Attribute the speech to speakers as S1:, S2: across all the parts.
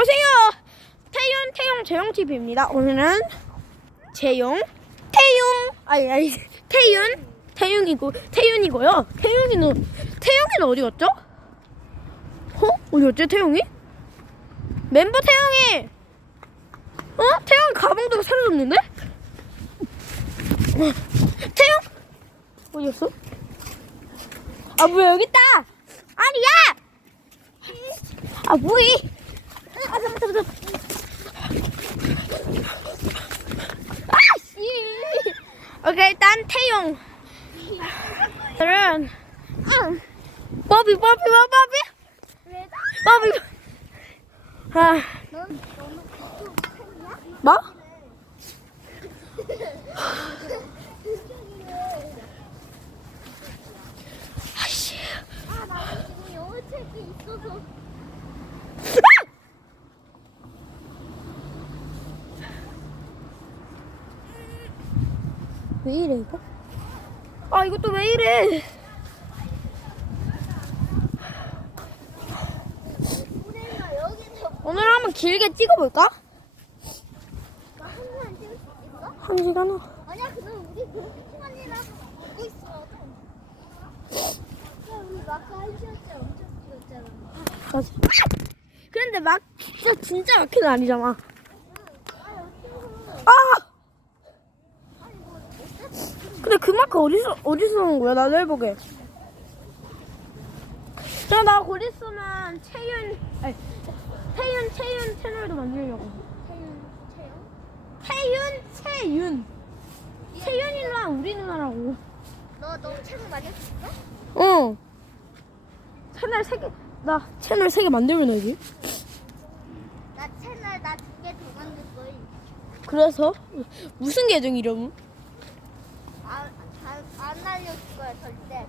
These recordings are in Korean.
S1: 안녕하세요. 태윤, 태용, 재용 TV입니다. 오늘은 재용, 태용, 아니, 아니, 태윤, 태윤이고, 태윤이고요. 태윤이는, 태용이는 어디 갔죠? 어? 어디 갔지, 태용이? 멤버 태용이! 어? 태용 가방도 사라졌는데? 어, 태용? 어디 갔어? 아, 뭐야, 여기 있다! 아니야! 아, 뭐이? 오케이, 일단 태용. 오늘은, 응. 버비, 버비, 버비, 버비. 아, 뭐? 아이씨.
S2: 아, 나 지금 영어 책이 있어서.
S1: 왜 이래 이거? 아 이것도 왜 이래? 오늘 한번 길게 찍어볼까?
S2: 한 시간
S1: 후.
S2: 아니야, 그럼 우리 그렇게 시간이라고 보고 있어. 야, 우리 마크 한 시간째 엄청 찍었잖아.
S1: 맞아. 그런데 막 진짜 진짜 막히는 아니잖아.
S2: 아, 어쩌고.
S1: 아!
S2: 아니, 뭐, 어쨌든
S1: 근데 그 마크 어디서 어디서 온 거야? 나도 해보게. 저나 곧 있으면 채윤, 아니 태윤 채윤 채널도 만들려고.
S2: 태윤, 채영?
S1: 태윤 채윤. 채윤 이 누나 우리 누나라고.
S2: 너, 너 책을 만들 수 있어?
S1: 어. 채널 세 개. 나 채널 세 개 만들면 되지.
S2: 나 채널 나 두 개 더 만들 거야.
S1: 그래서 무슨 계정 이름?
S2: 거야, 절대.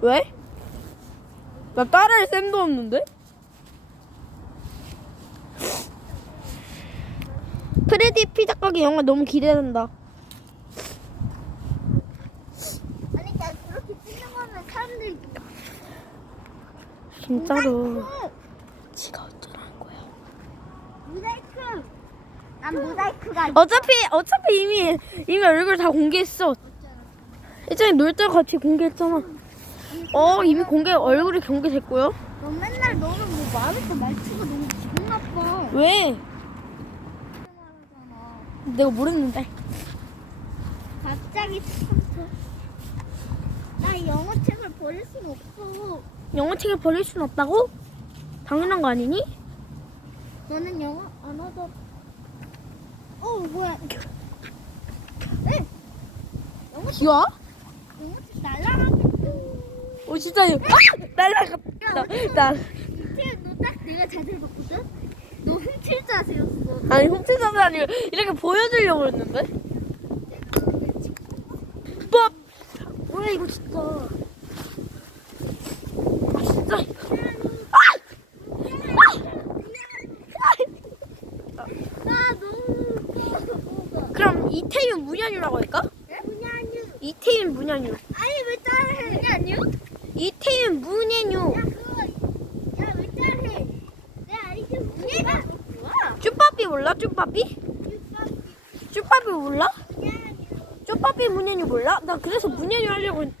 S1: 왜? 나 따라할 셈도 없는데? 프레디 피자 가게 영화 너무 기대된다.
S2: 아니, 나 그렇게 찍는 거면 사람들이.
S1: 진짜로.
S2: 모자이크!
S1: 지가 어쩌라는 거야.
S2: 모자이크! 난 모자이크가
S1: 어차피 어차피 이미 이미 얼굴 다 공개했어. 예전에 놀 때 같이 공개했잖아. 어 이미 공개 얼굴이 공개됐고요.
S2: 너 맨날 너는 뭐 말했어 말투가 너무 기분 나빠.
S1: 왜? 내가 모르는데.
S2: 갑자기 참- 나 영어 책을 버릴 순 없어.
S1: 영어책을 버릴 순 없다고? 당연한 거 아니니?
S2: 너는 영어 안 하다. 어 뭐야? 에? 영어 책
S1: 귀여워? 오 진짜 아! 날라갔다. 나
S2: 이때 너딱 내가 자세히 봤거든. 너 훔칠 자세였어.
S1: 아니 훔치자도 아니고 이렇게 보여주려고 했는데. 뭐? 뭐야 이거 진짜. 아 진짜.
S2: 나 너무 웃겨.
S1: 그럼 이태윤 문현유라고 할까?
S2: 문야뉴.
S1: 문현유.
S2: 아니 왜 따라해? 문야뉴?
S1: 이태윤 문현유.
S2: 야 그거 야왜 따라해? 내 아이디 뭐야?
S1: 쭈빠삐 몰라? 쭈빠삐? 쭈빠삐 몰라? 쭈빠삐 문현유 몰라? 나 그래서 문현유 하려고 했...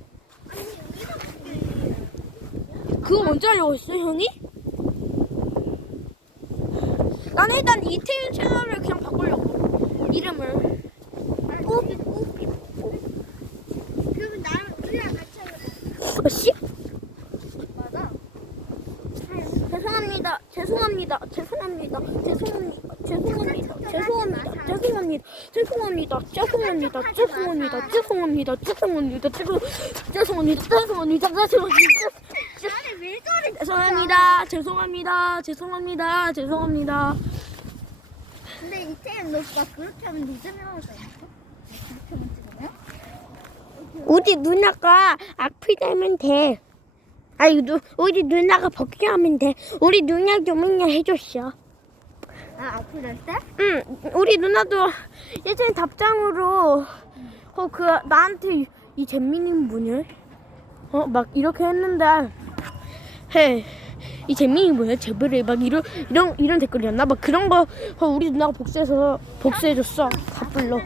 S1: 그거 먼저 하려고 했어 형이? 나는 일단 이태윤 채널을 그냥 바꾸려고 이름을
S2: 꼬
S1: 죄송합니다. 죄송합니다. 죄송합니다. 죄송합니다. 죄송합니다. 죄송합니다. 죄송합니다.
S2: 나는 왜 저래?
S1: 죄송합니다. 죄송합니다. 죄송합니다. 죄송합니다.
S2: 근데 이태현 오빠 그렇게 하면 네 늦으면 어때? 그렇게 하면 찍으면?
S1: 우리 누나가 악플 달면 돼. 아니, 누, 우리 누나가 벗기 하면 돼. 우리 누나 좀 그냥 해줬어.
S2: 아할 때?
S1: 응, 우리 누나도 예전에 답장으로 어 그 나한테 이, 이 잼민이는 뭐냐? 어막 이렇게 했는데 해이 재민이 뭐야 제브레 막 이런 이런 이런 댓글이었나 막 그런 거 어, 우리 누나가 복수해서 복수해줬어 답불로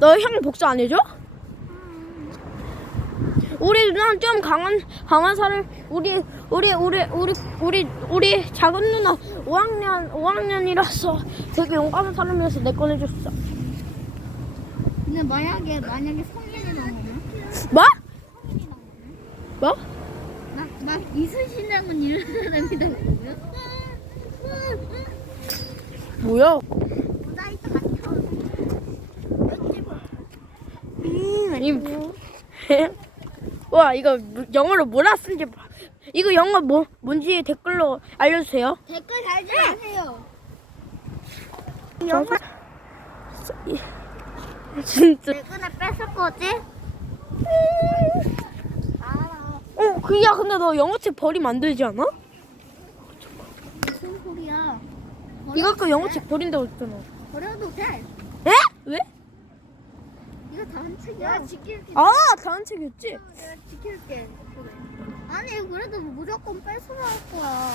S1: 너 형 복수 안 해줘? 우리 누나는 좀 강한 강한 살을 우리 우리 우리 우리 우리 우리 작은 누나 5학년 5학년이라서 되게 용감한 사람이라서 내 꺼내줬어.
S2: 근데 만약에 만약에 성인이 나오면
S1: 뭐? 뭐?
S2: 막막 이순신랑은 이런 사람이 나오면
S1: 뭐야?
S2: 모자이크 같아.
S1: 이 와 이거 뭐- 영어로 뭐라 봐. 이거 영어 뭐 뭔지 댓글로 알려주세요.
S2: 댓글 달지 마세요.
S1: 영어 진짜.
S2: 내가 뺏을 거지? 알아.
S1: 어 그야 근데 너 영어책 버리면 안 되지 않아?
S2: 무슨 소리야?
S1: 이거 아까 영어책 버린다고 했잖아.
S2: 버려도 돼.
S1: 에? 왜?
S2: 책이야. 내가 지킬게.
S1: 아 다른 책이었지.
S2: 내가 지킬게. 그래. 아니 그래도 무조건 뺏어갈 거야.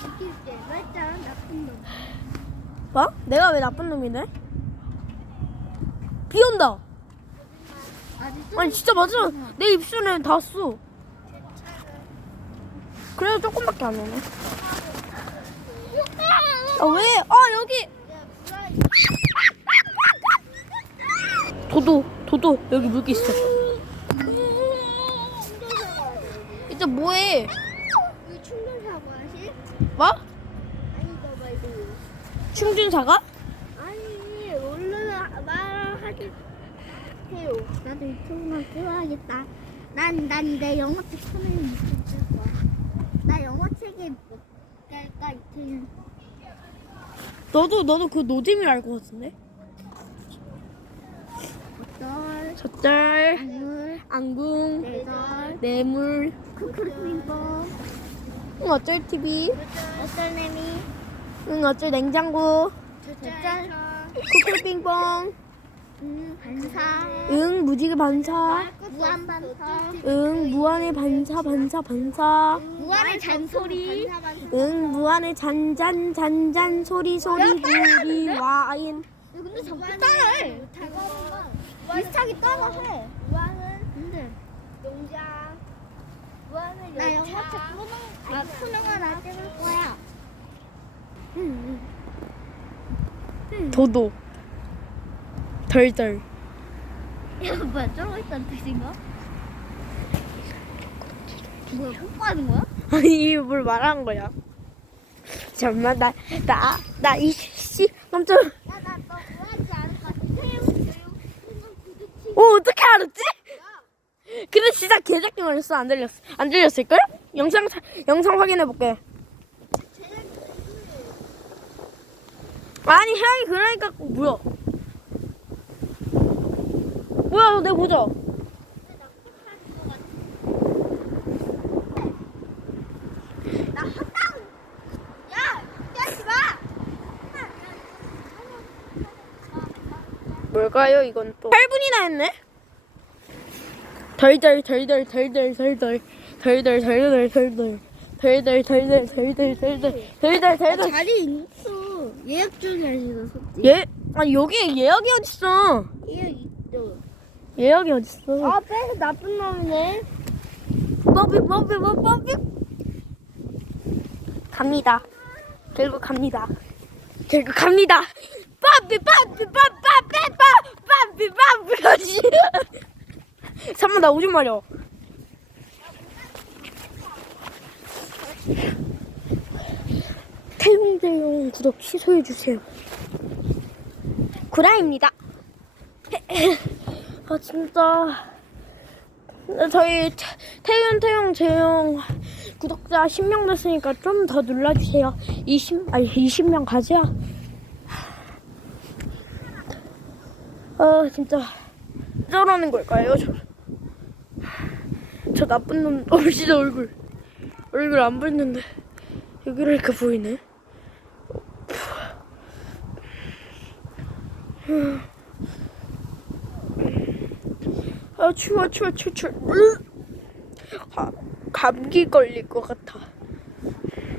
S2: 지킬게. 말짱 나쁜 놈.
S1: 뭐? 내가 왜 나쁜 놈이네? 비 온다.
S2: 아직
S1: 아니 진짜 맞아. 내 입술에 닿았어. 그래도 조금밖에 안 오네. 아 왜? 아 여기 도도 도도 여기 물기 있어. 이제 뭐해?
S2: 이 충전 사과시?
S1: 뭐?
S2: 아니 너 말고.
S1: 충준사가?
S2: 아니 얼른 말하지 해요. 나도 유튜브만 찍어야겠다. 난 난 내 영어책 손에 못쓸 거야. 나 영어책에 못 갈까 이틀.
S1: 너도 너도 그 노잼을 알것 같은데?
S2: 널
S1: 젖절,
S2: 안물
S1: 안궁,
S2: 내절
S1: 뇌물,
S2: 쿠쿠르빙봉
S1: 응 어쩔 TV,
S2: 어쩔 내미.
S1: 응 어쩔 냉장고,
S2: 어쩔
S1: 쿠쿨빙뽕,
S2: 음 반사.
S1: 응 무지개 반사,
S2: 무한 반사.
S1: 응 무한의 반사 반사 반사,
S2: 무한의 잔소리.
S1: 응 무한의 잔잔 잔잔 소리 소리 소리 와인.
S2: 근데 자꾸 따라해 비슷하게 따라해 무한은 근데 용장 무한은 나 영어책 푸는 아 푸는 거나 찍을 거야
S1: 도도, 덜덜.
S2: 이거 뭐야 쫄고 있다는 뜻인가? 뭐야 뽀뽀하는 거야?
S1: 아니 뭘 말한 거야? 잠만 나나나 이씨 깜짝.
S2: 야나너 뭐하지 않을 것 같아 태우 태우 부딪히
S1: 어 어떻게 알았지? 근데 진짜 어안 들렸어. 안 들렸을 걸? 영상 차- 영상 확인해 볼게. 아니 향이 그러니까 뭐야? 뭐야 내 보자.
S2: 나 야 뛰지 마
S1: 뭘까요 이건 또? 8분이나 했네. 덜덜 덜덜 덜덜 덜덜 덜덜 덜덜 덜덜 덜덜 덜덜 덜덜 덜덜 덜덜 덜덜
S2: 자리 있어 예약 중이야 지금 솔직히
S1: 예 아니 여기 예약이 어딨어?
S2: 예약 있어
S1: 예약이 어딨어?
S2: 아 빼서 나쁜 놈이네
S1: 뽀삐 뽀삐 뽀삐 갑니다 결국 갑니다 결국 갑니다 뽀삐 뽀삐 뽀삐 뽀삐 뽀삐 뽀삐 뽀삐 잠깐만 나 오줌 마려. 태용대용 구독 취소해주세요. 구라입니다. 아 진짜. 저희 태- 태윤 태용 재용 구독자 10명 됐으니까 좀 더 눌러주세요. 20 아니 20명 가자 아 진짜 저러는 걸까요 저, 저 나쁜 놈 어, 진짜 얼굴 얼굴 안 보이는데 이렇게 보이네 아 추워 추워 추워 추워 으. 아, 감기 걸릴 것 같아.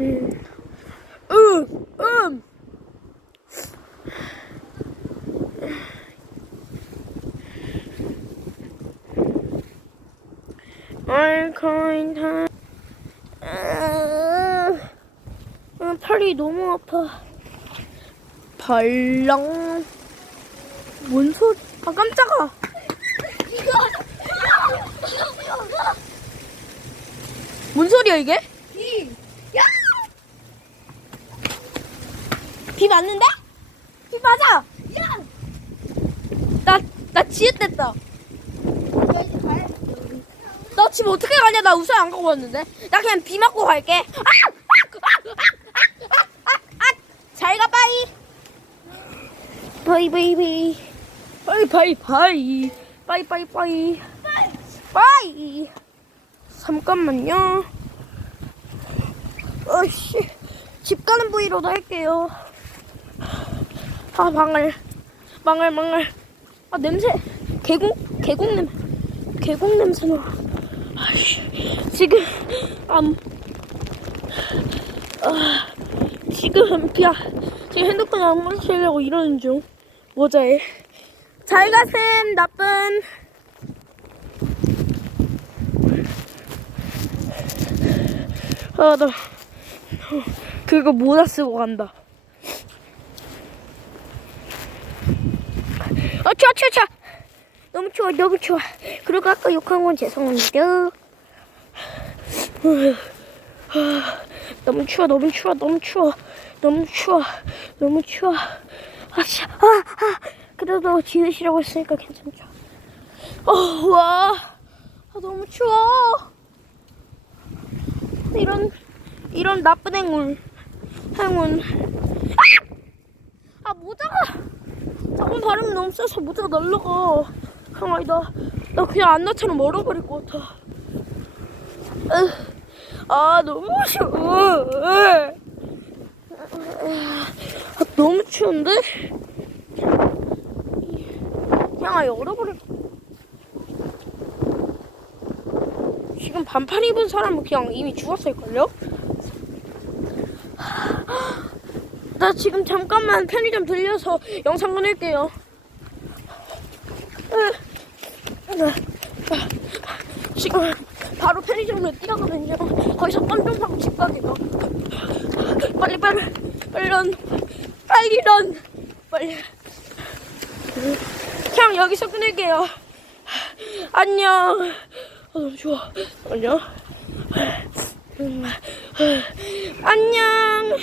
S1: 음, 음, 음. 알코인 아, 아, 팔이 너무 아파. 발랑. 뭔 소리? 아 깜짝아. 뭔 소리야 이게?
S2: 야!
S1: 비 맞는데? 비 맞아.
S2: 야!
S1: 나 나 지읒됐다. 지금 어떻게 가냐? 나 우산 안 갖고 왔는데. 나 그냥 비 맞고 갈게. 아! 아! 아! 아! 아! 아! 아! 잘 가, 빠이. 바이, 바이, 바이. 바이, 바이, 바이. 바이, 바이, 바이. 바이. 잠깐만요. 어씨. 집 가는 부위로도 할게요. 아, 망할. 망할, 망할. 아, 냄새. 계곡, 계곡 냄새. 계곡 냄새 나. 지금 암 아, 지금 야 지금 핸드폰에 안 묻히려고 이러는 중. 모자에. 잘 가셈 나쁜. 아나 그거 모자 쓰고 간다. 아 추워 추워 추워 너무 추워 너무 추워. 그리고 아까 욕한 건 죄송합니다. 너무 추워 너무 추워 너무 추워 너무 추워 너무 추워. 아차 아, 아 그래도 지으시라고 했으니까 괜찮죠. 어와. 아, 너무 추워. 이런 이런 나쁜 행운 행운. 아, 아 모자가. 자꾸 바람이 너무 세서 모자가 날라가 가만히 나, 나 그냥 안나처럼 얼어버릴 것 같아 으, 아 너무 추워 으. 아, 너무 추운데? 그냥 아예 얼어버릴 지금 반팔 입은 사람은 그냥 이미 죽었을걸요? 나 지금 잠깐만 편의점 들려서 영상 끊을게요. 지금 바로 편의점으로 뛰어가면요. 거기서 껌좀 사고 집 가게요. 빨리 빨리 빨리 런 빨리 런 빨리. 그냥 여기서 끊을게요. 안녕. 아, 너무 좋아. 안녕. 안녕.